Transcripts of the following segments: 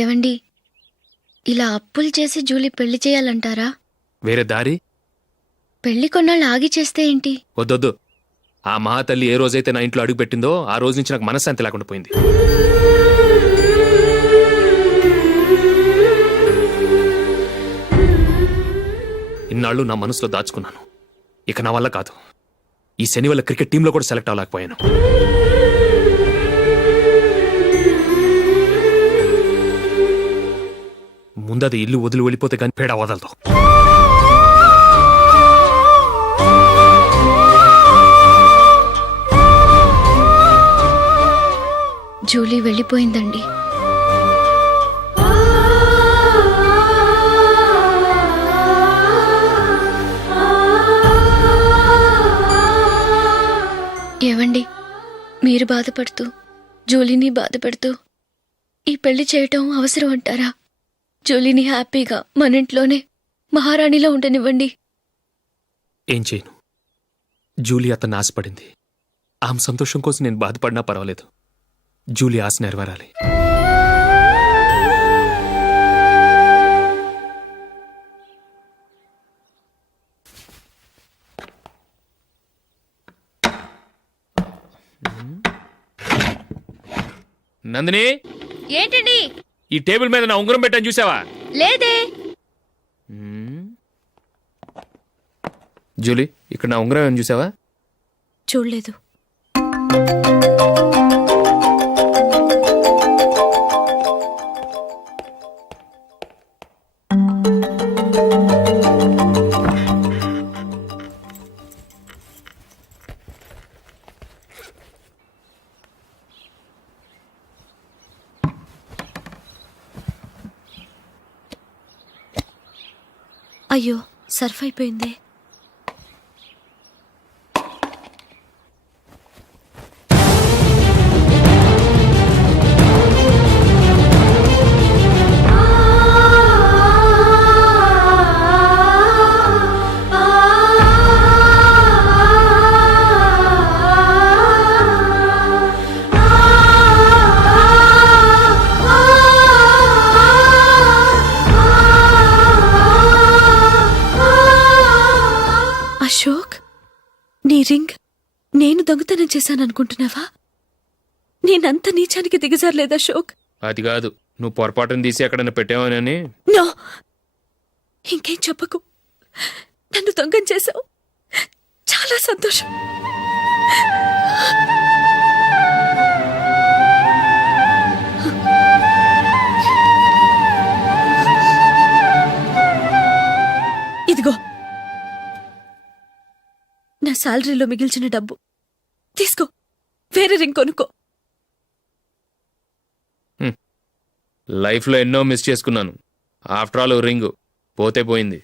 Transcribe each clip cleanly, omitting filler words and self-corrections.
ఏవండి, ఇలా అప్పులు చేసి జూలీ పెళ్లి చేయాలంటారా? వేరే దారి? పెళ్లి కొన్నాళ్ళు ఆగి చేస్తే ఏంటి? వద్దొద్దు. ఆ మహాతల్లి ఏ రోజైతే నా ఇంట్లో అడుగు పెట్టిందో ఆ రోజు నుంచి నాకు మనశ్శాంతి లేకుండా పోయింది. ఇన్నాళ్ళు నా మనసులో దాచుకున్నాను. ఇక నా వల్ల కాదు. ఈ శని వల్ల క్రికెట్ టీంలో కూడా సెలెక్ట్ అవ్వలేకపోయాను. ముందది ఇల్లు వదిలి వెళ్ళిపోతే కానీ పేడ వదలదు. జూలీ వెళ్ళిపోయిందండి. ఏవండి, మీరు బాధపడుతూ జూలీని బాధపెడుతూ ఈ పెళ్లి చేయటం అవసరం అంటారా? జూలీని హ్యాపీగా మన ఇంట్లోనే మహారాణిలో ఉండనివ్వండి. ఏం చేయను? జూలీ అతన్ని ఆశపడింది. ఆమె సంతోషం కోసం నేను బాధపడినా పర్వాలేదు. జూలీ ఆశ నెరవేరాలి. నందిని, ఏంటండి? ఈ టేబుల్ మీద నా ఉంగరం పెట్టాను చూసావా? లేదే. జూలీ, ఇక్కడ నా ఉంగరం ఏమని చూసావా? చూడలేదు. అయ్యో, సర్ఫ్ అయిపోయిందే. అశోక్, నీ రింగ్ నేను దొంగతనం చేశాననుకుంటున్నావా? నేనంత నీచానికి దిగజారలేదు అశోక్. అది కాదు, నువ్వు పొరపాటును తీసి ఎక్కడైనా పెట్టావని. నో, ఇంకేం చెప్పకు. నన్ను దొంగం చేశావు. చాలా సంతోషం. ఇదిగో నా శాలరీలో మిగిల్చిన డబ్బు తీసుకో. వేరే రింగ్ కొనుక్కో. లైఫ్లో ఎన్నో మిస్ చేసుకున్నాను. ఆఫ్టర్ ఆల్ రింగు పోతే పోయింది.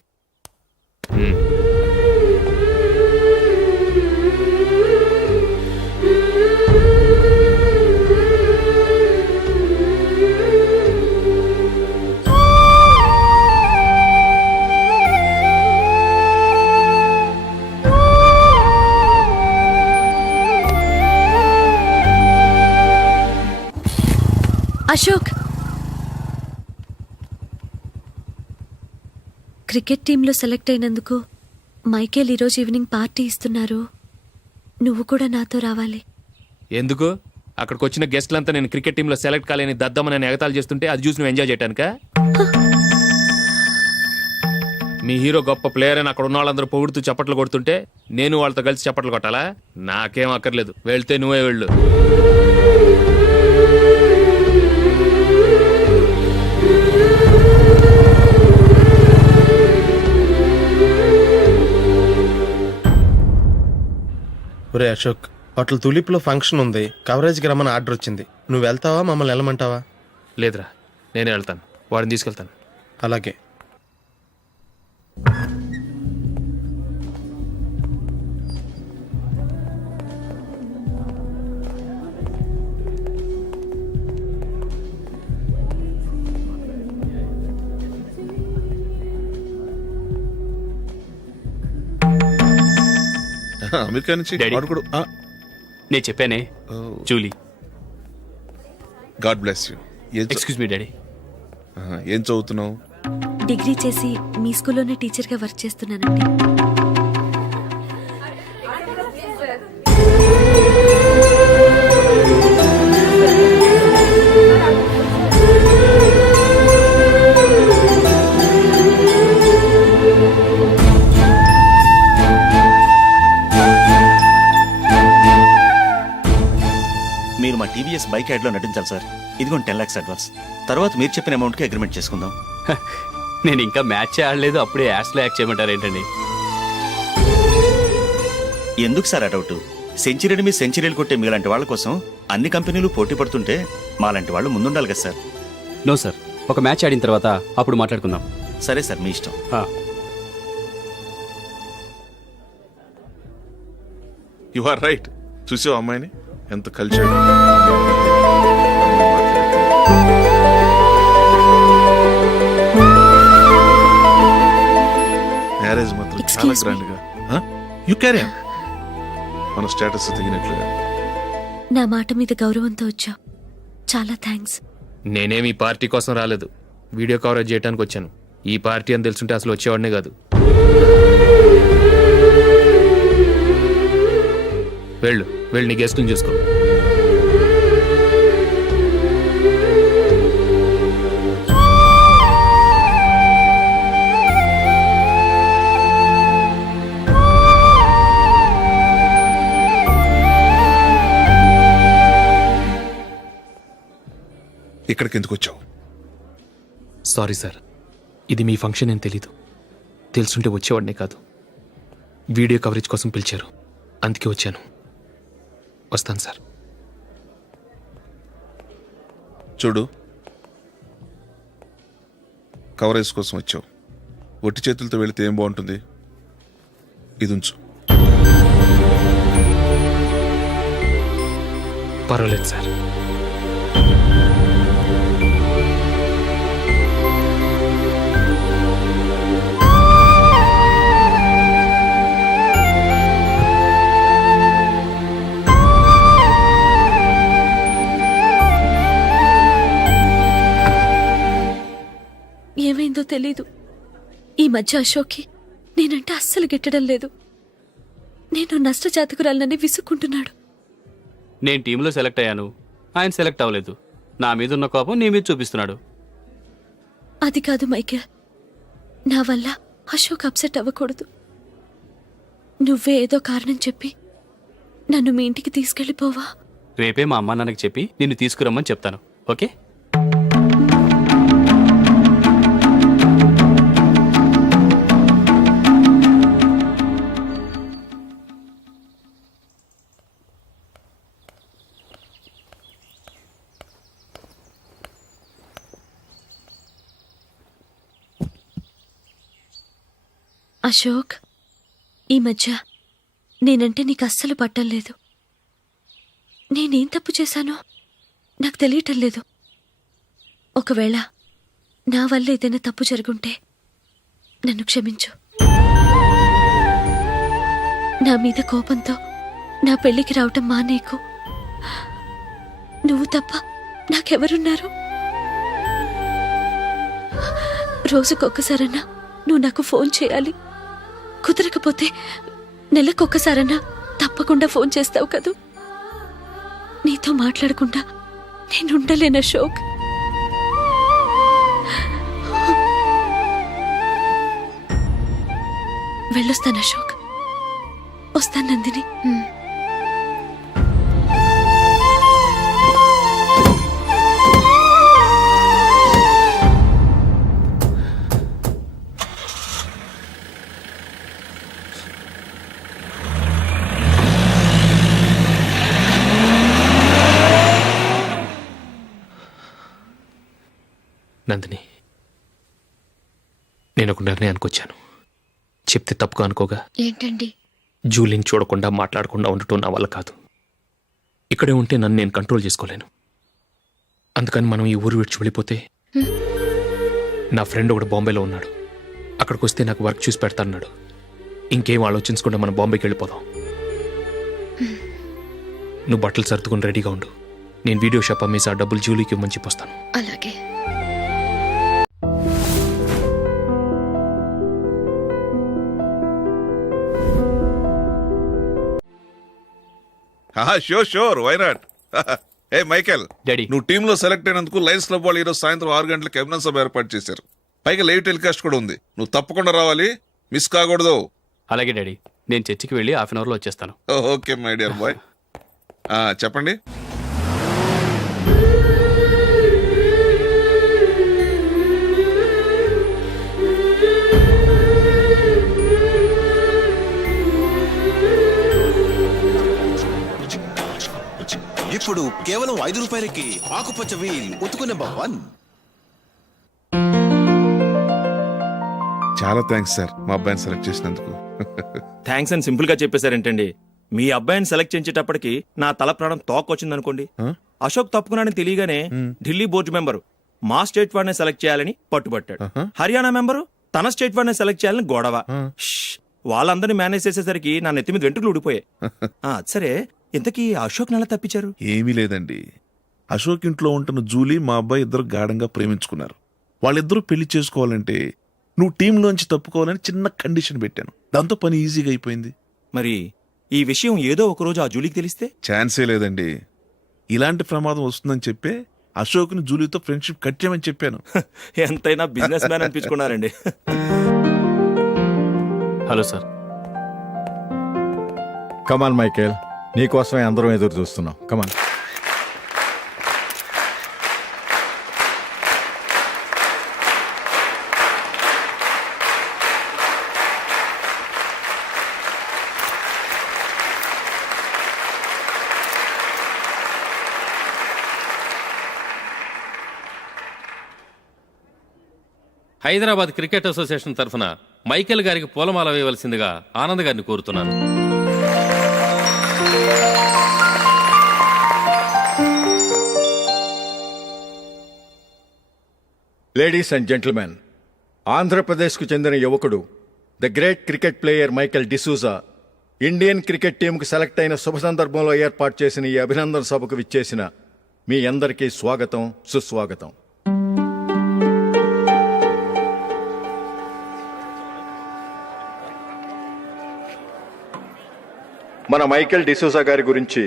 అశోక్, క్రికెట్ టీంలో సెలెక్ట్ అయినందుకు మైకేల్ ఈరోజు ఈవినింగ్ పార్టీ ఇస్తున్నారు. నువ్వు కూడా నాతో రావాలి. ఎందుకు? అక్కడికి వచ్చిన గెస్ట్లంతా నేను క్రికెట్ టీంలో సెలెక్ట్ కాలేని దద్దమని ఎగతాలు చేస్తుంటే అది చూసి నువ్వు ఎంజాయ్ చేయటానికా? మీ హీరో గొప్ప ప్లేయర్ అని అక్కడ ఉన్న వాళ్ళందరూ పొగుడుతూ చప్పట్లు కొడుతుంటే నేను వాళ్ళతో కలిసి చప్పట్లు కొట్టాలా? నాకేం అక్కర్లేదు. వెళ్తే నువ్వే వెళ్ళు. ఒరే అశోక్, హోటల్ తులిప్లో ఫంక్షన్ ఉంది. కవరేజ్కి రమ్మని ఆర్డర్ వచ్చింది. నువ్వు వెళ్తావా, మమ్మల్ని వెళ్ళమంటావా? లేదురా, నేనే వెళ్తాను. వాడిని తీసుకెళ్తాను. అలాగే. అమెరికా నుంచి డాడీ. వాడు కూడా నేను చెప్పానే, Julie. God bless you. Excuse me daddy. ఏం చదువుతున్నావు? డిగ్రీ చేసి మీ స్కూల్లోనే టీచర్గా వర్క్ చేస్తున్నానండి. మీరు మా టీవీఎస్ బైక్ యాడ్లో నటించాలి సార్. ఇదిగోండి 10 lakhs అడ్వాన్స్. తర్వాత మీరు చెప్పిన అమౌంట్కి అగ్రిమెంట్ చేసుకుందాం. నేను ఇంకా మ్యాచ్ ఆడలేదు, అప్పుడే యాడ్స్లో యాక్ట్ చేయమంటారు ఏంటండి? ఎందుకు సార్ ఆ డౌట్? సెంచరీని మీ సెంచరీలు కొట్టే మీలాంటి వాళ్ళ కోసం అన్ని కంపెనీలు పోటీ పడుతుంటే మాలాంటి వాళ్ళు ముందుండాలి కదా సార్. నో సార్, ఒక మ్యాచ్ ఆడిన తర్వాత అప్పుడు మాట్లాడుకుందాం. సరే సార్, మీ ఇష్టం. You are right. చూసావు అమ్మాయిని ఎంత కలిసాడు. మ్యారేజ్ మాత్రం చాలా Excuse me. గ్రాండ్ గా. You carry on. మన స్టేటస్ తగినట్లుగా. నా మాట మీద గౌరవంతో వచ్చావు, చాలా థ్యాంక్స్. నేనేమి ఈ పార్టీ కోసం రాలేదు, వీడియో కవరేజ్ చేయడానికి వచ్చాను. ఈ పార్టీ అని తెలుసుంటే అసలు వచ్చేవాడినే కాదు. వెళ్ళు వెళ్ళి నీ గెస్ట్ని చూసుకో. ఇక్కడికి ఎందుకు వచ్చావు? సారీ సార్, ఇది మీ ఫంక్షన్ అని తెలీదు. తెలుసుంటే వచ్చేవాడినే కాదు. వీడియో కవరేజ్ కోసం పిలిచారు, అందుకే వచ్చాను. వస్తాను సార్. చూడు, కవరేజ్ కోసం వచ్చావు. ఒట్టి చేతులతో వెళితే ఏం బాగుంటుంది? ఇది ఉంచు. పర్వాలేదు సార్. ఏమైందో తెలీదు, ఈ మధ్య అశోక్కి నేనంటే అస్సలు గిట్టడం లేదు. నేను నష్టజాతకురాలనని విసుక్కుంటున్నాడు. నేను టీంలో సెలెక్ట్ అయ్యాను, ఆయన సెలెక్ట్ అవ్వలేదు. నా మీద ఉన్న కోపం నీ మీద చూపిస్తున్నాడు. అది కాదు మైకేల్, నా వల్ల అశోక్ అప్సెట్ అవ్వకూడదు. నువ్వే ఏదో కారణం చెప్పి నన్ను మీ ఇంటికి తీసుకెళ్ళిపోవా? రేపే మా అమ్మ నాన్నకి చెప్పి నిన్ను తీసుకురమ్మని చెప్తాను. ఓకే? అశోక్, ఈ మధ్య నేనంటే నీకు అస్సలు పట్టం లేదు. నేనేం తప్పు చేశానో నాకు తెలియటం లేదు. ఒకవేళ నా వల్ల ఏదైనా తప్పు జరుగుంటే నన్ను క్షమించు. నా మీద కోపంతో నా పెళ్లికి రావటం మానేకు. నువ్వు తప్ప నాకెవరున్నారు? రోజుకొక్కసారన్నా నువ్వు నాకు ఫోన్ చేయాలి. కుదరకపోతే నెలకొక్కసారన్నా తప్పకుండా ఫోన్ చేస్తావు కదూ. నీతో మాట్లాడకుండా నేనుండలేను అశోక్. వెళ్ళొస్తాను అశోక్. వస్తాను నందిని. నందిని, నేను ఒక నిర్ణయానికి వచ్చాను. చెప్తే తప్పుగా అనుకోగా. ఏంటండి? జూలీని చూడకుండా మాట్లాడకుండా ఉండటం నా వల్ల కాదు. ఇక్కడే ఉంటే నన్ను నేను కంట్రోల్ చేసుకోలేను. అందుకని మనం ఈ ఊరు విడిచి వెళ్ళిపోతే, నా ఫ్రెండ్ ఒకడు బాంబేలో ఉన్నాడు, అక్కడికి వస్తే నాకు వర్క్ చూసి పెడతాన్నాడు. ఇంకేం ఆలోచించకుండా మనం బాంబేకి వెళ్ళిపోదాం. నువ్వు బట్టలు సర్దుకుని రెడీగా ఉండు. నేను వీడియో షాప్ అమ్మేసి ఆ డబ్బులు జూలీకి ఇవ్వమని చెప్పొస్తాను. అలాగే. Sure sure why not. Hey Michael, daddy. నువ్వు టీంలో సెలెక్ట్ అయినందుకు లయన్స్ క్లబ్ వాళ్ళు ఈరోజు సాయంత్రం 6 గంటలకు అభినందన సభ ఏర్పాటు చేశారు. పైగా లైవ్ టెలికాస్ట్ కూడా ఉంది. నువ్వు తప్పకుండా రావాలి, మిస్ కాకూడదు. అలాగే డాడీ, నేను చర్చికి వెళ్ళి హాఫ్ అన్ అవర్లో వచ్చేస్తాను. Okay my dear bye. చెప్పండి. ఇప్పుడు కేవలం 5 రూపాయలకి ఆకుపచ్చ వీల్ ఉతుకు నెంబర్ 1. చాలా థ్యాంక్స్ సార్ మా అబ్బాయిని సెలెక్ట్ చేసినందుకు. థ్యాంక్స్ అని సింపుల్ గా చెప్పేశారేంటండి. మీ అబ్బాయిని సెలెక్ట్ చేసేటప్పటికి నా తల ప్రాణం తోకొచ్చిందనుకోండి. అశోక్ తప్పుకున్నాడని తెలియగానే ఢిల్లీ బోర్డు మెంబరు మా స్టేట్ వాడిని సెలెక్ట్ చేయాలని పట్టుబట్టాడు. హర్యానా మెంబరు తన స్టేట్ వాడిని సెలెక్ట్ చేయాలని గొడవ. వాళ్ళందరినీ మేనేజ్ చేసేసరికి నా నెత్తి మీద వెంట్రుకలు ఊడిపోయాయి. సరే, ఇంతకీ అశోక్ నెల తప్పించారు? ఏమీ లేదండి. అశోక్ ఇంట్లో ఉంటున్న జూలీ మా అబ్బాయి ఇద్దరు గాఢంగా ప్రేమించుకున్నారు. వాళ్ళిద్దరూ పెళ్లి చేసుకోవాలంటే నువ్వు టీంలోంచి తప్పుకోవాలని చిన్న కండిషన్ పెట్టాను. దాంతో పని ఈజీగా అయిపోయింది. మరి ఈ విషయం ఏదో ఒక రోజు ఆ జూలీకి తెలిస్తే? ఛాన్సే లేదండి. ఇలాంటి ప్రమాదం వస్తుందని చెప్పే అశోక్ని జూలీతో ఫ్రెండ్షిప్ కట్ చేయమని చెప్పాను. ఎంతైనా బిజినెస్ మ్యాన్ అనిపించుకున్నారండి. Hello sir. కమాన్ మైకేల్, నీకోసమే అందరం ఎదురు చూస్తున్నాం. కమాన్. హైదరాబాద్ క్రికెట్ అసోసియేషన్ తరఫున మైకేల్ గారికి పూలమాల వేయవలసిందిగా ఆనంద్ గారిని కోరుతున్నాను. లేడీస్ అండ్ జెంటిల్మెన్, ఆంధ్రప్రదేశ్కు చెందిన యువకుడు the great cricket player Michael D'Souza Indian cricket టీంకు సెలెక్ట్ అయిన శుభ సందర్భంలో ఏర్పాటు చేసిన ఈ అభినందన సభకు విచ్చేసిన మీ అందరికీ స్వాగతం, సుస్వాగతం. మన మైకేల్ డిసూజా గారి గురించి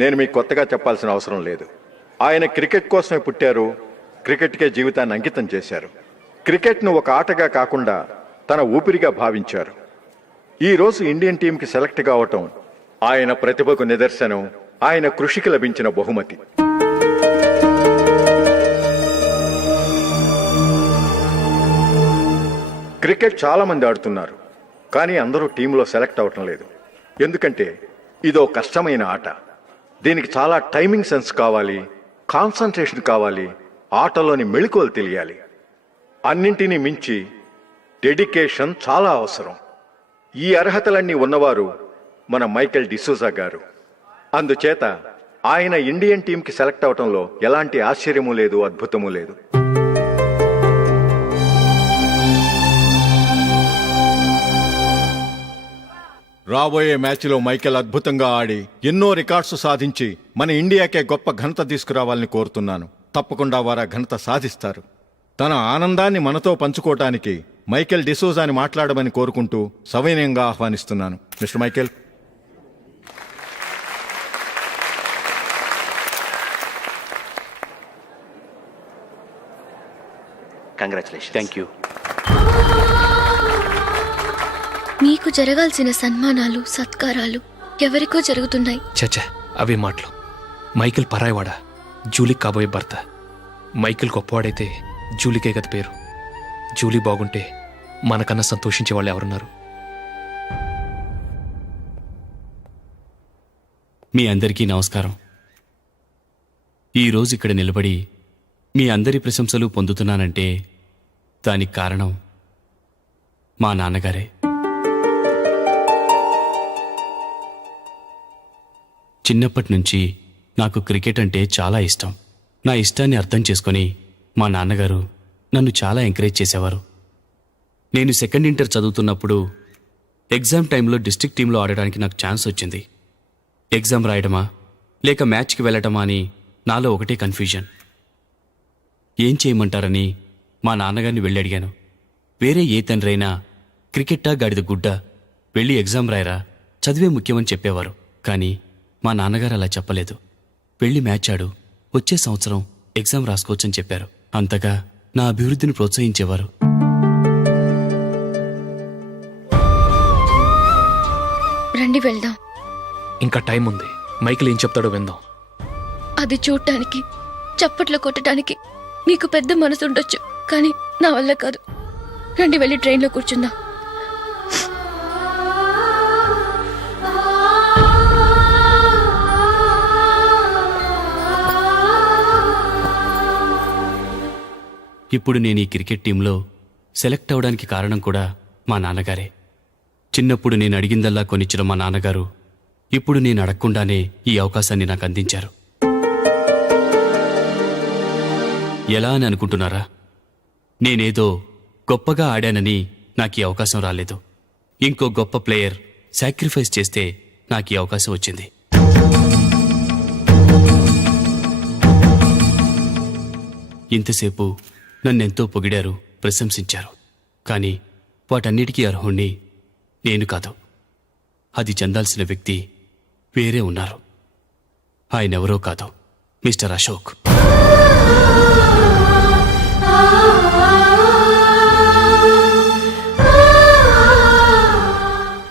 నేను మీకు కొత్తగా చెప్పాల్సిన అవసరం లేదు. ఆయన క్రికెట్ కోసమే పుట్టారు, క్రికెట్కే జీవితాన్ని అంకితం చేశారు. క్రికెట్ను ఒక ఆటగా కాకుండా తన ఊపిరిగా భావించారు. ఈరోజు ఇండియన్ టీంకి సెలెక్ట్ కావటం ఆయన ప్రతిభకు నిదర్శనం, ఆయన కృషికి లభించిన బహుమతి. క్రికెట్ చాలా మంది ఆడుతున్నారు, కానీ అందరూ టీంలో సెలెక్ట్ అవటం లేదు. ఎందుకంటే ఇదో కష్టమైన ఆట. దీనికి చాలా టైమింగ్ సెన్స్ కావాలి, కాన్సంట్రేషన్ కావాలి, ఆటలోని మెళకువలు తెలియాలి. అన్నింటినీ మించి డెడికేషన్ చాలా అవసరం. ఈ అర్హతలన్నీ ఉన్నవారు మన మైకేల్ డిసూజా గారు. అందుచేత ఆయన ఇండియన్ టీంకి సెలెక్ట్ అవటంలో ఎలాంటి ఆశ్చర్యమూ లేదు, అద్భుతమూ లేదు. రాబోయే మ్యాచ్లో మైకేల్ అద్భుతంగా ఆడి ఎన్నో రికార్డ్స్ సాధించి మన ఇండియాకే గొప్ప ఘనత తీసుకురావాలని కోరుతున్నాను. తప్పకుండా వారు ఆ ఘనత సాధిస్తారు. తన ఆనందాన్ని మనతో పంచుకోవటానికి మైకేల్ డిసూజాని మాట్లాడమని కోరుకుంటూ సవినయంగా ఆహ్వానిస్తున్నాను. Mister Michael. Congratulation. Thank you. మీకు జరగాల్సిన సన్మానాలు, సత్కారాలు ఎవరికో జరుగుతున్నాయి. చచ్చా, అవే మాటలు. మైకేల్ పరాయవాడా, జూలీకి కాబోయే భర్త. మైకేల్ గొప్పవాడైతే జూలీకే గత పేరు. జూలీ బాగుంటే మనకన్నా సంతోషించే వాళ్ళు ఎవరున్నారు? మీ అందరికీ నమస్కారం. ఈరోజు ఇక్కడ నిలబడి మీ అందరి ప్రశంసలు పొందుతున్నానంటే దానికి కారణం మా నాన్నగారే. చిన్నప్పటి నుంచి నాకు క్రికెట్ అంటే చాలా ఇష్టం. నా ఇష్టాన్ని అర్థం చేసుకొని మా నాన్నగారు నన్ను చాలా ఎంకరేజ్ చేసేవారు. నేను సెకండ్ ఇంటర్ చదువుతున్నప్పుడు ఎగ్జామ్ టైంలో డిస్ట్రిక్ట్ టీంలో ఆడడానికి నాకు ఛాన్స్ వచ్చింది. ఎగ్జామ్ రాయడమా, లేక మ్యాచ్కి వెళ్ళటమా అని నాలో ఒకటే కన్ఫ్యూజన్. ఏం చేయమంటారని మా నాన్నగారిని వెళ్ళి అడిగాను. వేరే ఏ తండ్రైనా క్రికెట్టా గాడిద గుడ్డ, వెళ్ళి ఎగ్జామ్ రాయరా, చదివే ముఖ్యమని చెప్పేవారు. కానీ మా నాన్నగారు అలా చెప్పలేదు. వెళ్ళి మ్యాచ్ ఆడు, వచ్చే సంవత్సరం ఎగ్జామ్ రాసుకోవచ్చని చెప్పారు. అంతగా నా అభివృద్ధిని ప్రోత్సహించేవారు. రండి వెళ్దాం. ఇంకా టైం ఉంది. మైకిల్ ఏం చెప్తాడో విందాం. అది చూడటానికి, చప్పట్లు కొట్టడానికి నీకు పెద్ద మనసు ఉండొచ్చు, కానీ నా వల్ల కాదు. రండి వెళ్ళి ట్రైన్లో కూర్చుందాం. ఇప్పుడు నేను ఈ క్రికెట్ టీంలో సెలెక్ట్ అవడానికి కారణం కూడా మా నాన్నగారే. చిన్నప్పుడు నేను అడిగిందల్లా కొనిచ్చిన మా నాన్నగారు ఇప్పుడు నేను అడగకుండానే ఈ అవకాశాన్ని నాకు అందించారు. ఎలా అని అనుకుంటున్నారా? నేనేదో గొప్పగా ఆడానని నాకు ఈ అవకాశం రాలేదు. ఇంకో గొప్ప ప్లేయర్ సాక్రిఫైస్ చేస్తే నాకు ఈ అవకాశం వచ్చింది. ఇంతసేపు నన్నెంతో పొగిడారు, ప్రశంసించారు. కానీ వాటన్నిటికీ అర్హుణ్ణి నేను కాదు. అది చెందాల్సిన వ్యక్తి వేరే ఉన్నారు. ఆయనెవరో కాదు, మిస్టర్ అశోక్.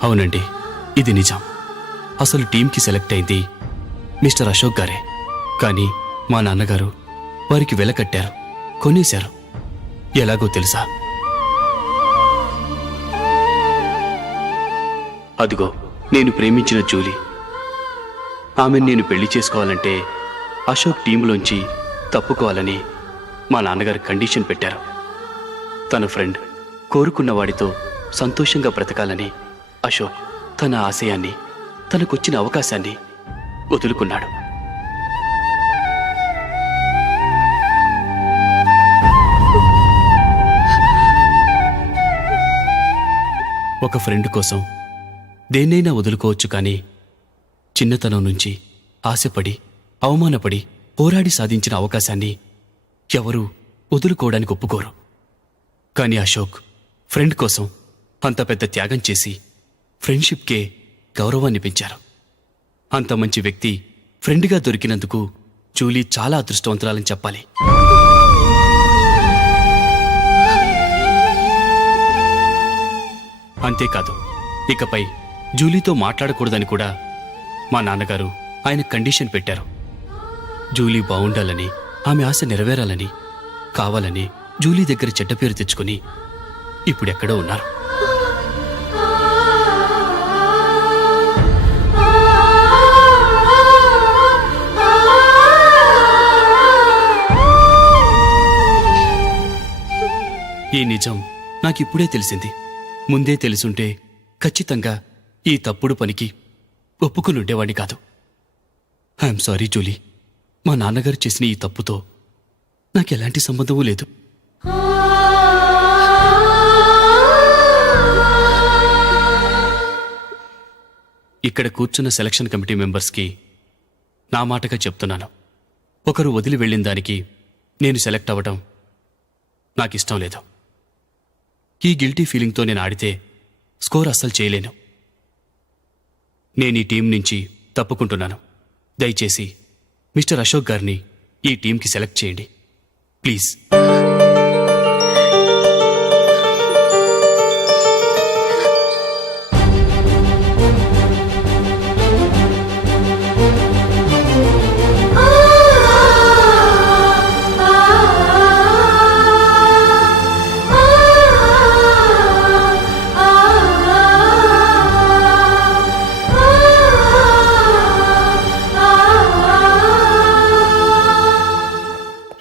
అవునండి, ఇది నిజం. అసలు టీంకి సెలెక్ట్ అయింది మిస్టర్ అశోక్ గారే. కానీ మా నాన్నగారు వారికి వెలకట్టారు, కొనేశారు. ఎలాగో తెలుసా? అదిగో నేను ప్రేమించిన జూలీ. ఆమెను నేను పెళ్లి చేసుకోవాలంటే అశోక్ టీంలోంచి తప్పుకోవాలని మా నాన్నగారు కండిషన్ పెట్టారు. తన ఫ్రెండ్ కోరుకున్న వాడితో సంతోషంగా బ్రతకాలని అశోక్ తన ఆశయాన్ని, తనకొచ్చిన అవకాశాన్ని వదులుకున్నాడు. ఒక ఫ్రెండ్ కోసం దేన్నైనా వదులుకోవచ్చు, కానీ చిన్నతనం నుంచి ఆశపడి, అవమానపడి, పోరాడి సాధించిన అవకాశాన్ని ఎవరూ వదులుకోవడానికి ఒప్పుకోరు. కానీ అశోక్ ఫ్రెండ్ కోసం అంత పెద్ద త్యాగం చేసి ఫ్రెండ్షిప్కే గౌరవాన్ని పెంచారు. అంత మంచి వ్యక్తి ఫ్రెండ్గా దొరికినందుకు జూలీ చాలా అదృష్టవంతురాలని చెప్పాలి. అంతేకాదు, ఇకపై జూలీతో మాట్లాడకూడదని కూడా మా నాన్నగారు ఆయన కండిషన్ పెట్టారు. జూలీ బాగుండాలని, ఆమె ఆశ నెరవేరాలని, కావాలని జూలీ దగ్గర చెడ్డ పేరు తెచ్చుకుని ఇప్పుడెక్కడో ఉన్నారు. ఈ నిజం నాకిప్పుడే తెలిసింది. ముందే తెలుసుంటే ఖచ్చితంగా ఈ తప్పుడు పనికి ఒప్పుకుని ఉండేవాడిని కాదు. I'm sorry Julie. మా నాన్నగారు చేసిన ఈ తప్పుతో నాకెలాంటి సంబంధమూ లేదు. ఇక్కడ కూర్చున్న సెలక్షన్ కమిటీ మెంబర్స్కి నా మాటగా చెప్తున్నాను. ఒకరు వదిలి వెళ్ళిన దానికి నేను సెలెక్ట్ అవ్వడం నాకిష్టం లేదు. ఈ గిల్టీ ఫీలింగ్తో నేను ఆడితే స్కోర్ అస్సలు చేయలేను. నేను ఈ టీం నుంచి తప్పుకుంటున్నాను. దయచేసి మిస్టర్ అశోక్ గారిని ఈ టీంకి సెలెక్ట్ చేయండి ప్లీజ్.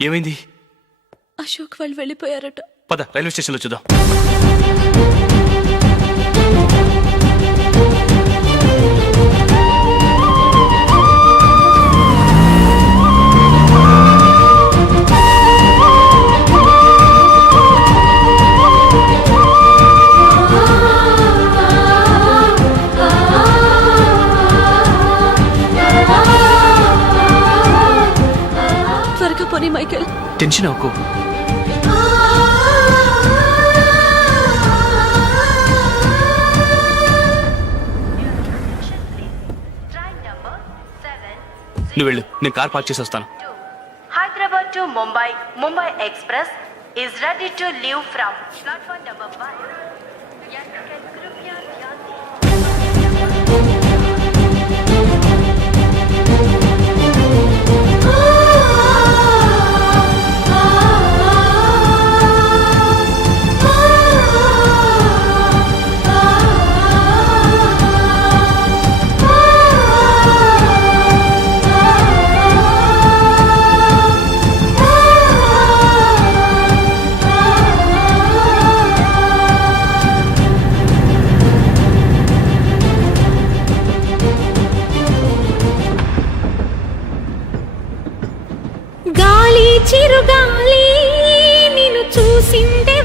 ఏమైంది? అశోక్ వాళ్ళు వెళ్ళిపోయారట. పద రైల్వే స్టేషన్లో చూద్దాం. టెన్షన్ అవ్వకు. నువ్వు వెళ్ళు, నేను కార్ పార్క్ చేసి వస్తాను. Hyderabad to Mumbai, Mumbai Express is ready to leave from platform number 1. यात्रिगण कृपया ध्यान दें. గాలి చిరుగాలి నిన్ను చూసిందే